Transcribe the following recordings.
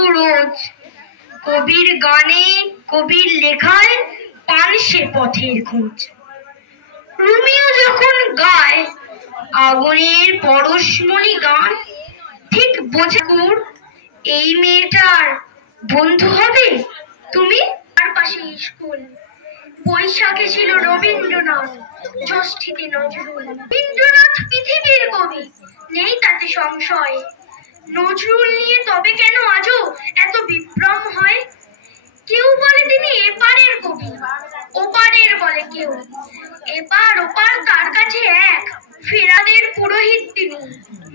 পাবো রোজ। কবির গানে কবির লেখায় পান সে পথের খোঁজ। রুমিও যখন গায় আগুনের পরশমণি গান, ঠিক বোঝে এই মেয়েটার বন্ধু হবে তুমি। তার পাশে স্কুল, বৈশাখে ছিল রবীন্দ্রনাথ, জ্যৈষ্ঠীতে নজরুল। রবীন্দ্রনাথ পৃথিবীর কবি, নেই তাতে সংশয়। নজরুল নিয়ে তবে কেন আজও এত বিভ্রম হয়? কেউ বলে তিনি এপারের কবি, ওপারের বলে কেউ। এপার ওপার তার কাছে এক, ফেরাদের পুরোহিত তিনি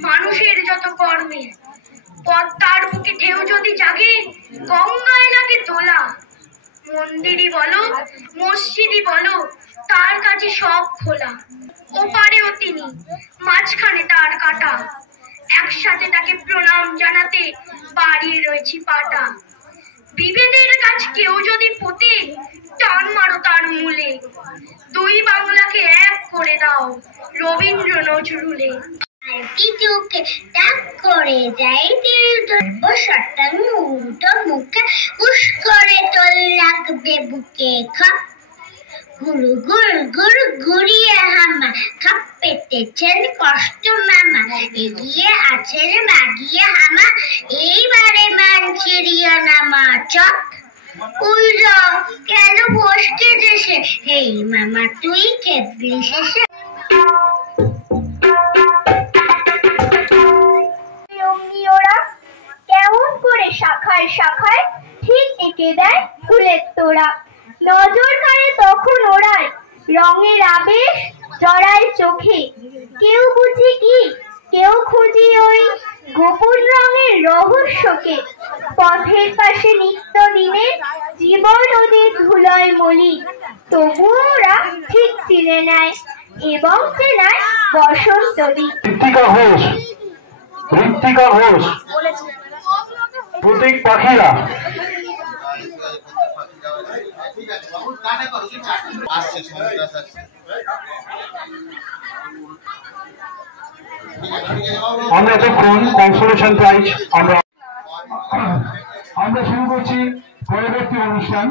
মানুষের যত কর্মের। পদ্মার বুকে ঢেউ যদি জাগে, গঙ্গায় লাগে তোলা। মন্দিরই বলো মসজিদই বলো, তার কাছে সব খোলা। ওপারেও তিনি, মাঝখানে তার কাটা। একসাথে তাকে প্রণাম জানাতে বাড়িয়ে রয়েছি পাটা। বিভেদের কাজ কেউ যদি পোতে, টান মারো তার মূলে। দুই বাংলাকে এক করে দাও রবীন্দ্র নজরুলে। চোখে ডাক করে যাই বসাটা মুহূর্ত মুখে উস করে তোল লাগবে বুকে খাপ। গুরু গুরু গুরু ঘুরিয়ে হামা, খাপ পেতেছেন কষ্ট মামা, এগিয়ে আছেন বাগিয়ে হামা, এইবারে মান চিরিয়া নামা চক। উইলো কেন বসকে দেশে, হেই মামা তুই কেবলি শেষে। কেমন করে শাখায় শাখায় ঠিক এঁকে দেয় ফুলের তোড়া। নজর কাড়ে তখন ওরাই রঙের আবেশ জড়ায় চোখে। কেউ বুঝি কি, কেউ খুঁজি ওই গোপন রঙের রহস্যকে। পথের পাশে নিত্য দিনে জীবন ওদের ধুলোয় মলি, তবুও ওরা ঠিক চিনে নেয় এবং চেনায় বসন্ত দিক। ঋত্বিকা ঘোষ, প্রতীক পাখিরা, আমরা এতক্ষণ কনসোলেশন প্রাইজ আমরা শুরু করছি পরবর্তী অনুষ্ঠান।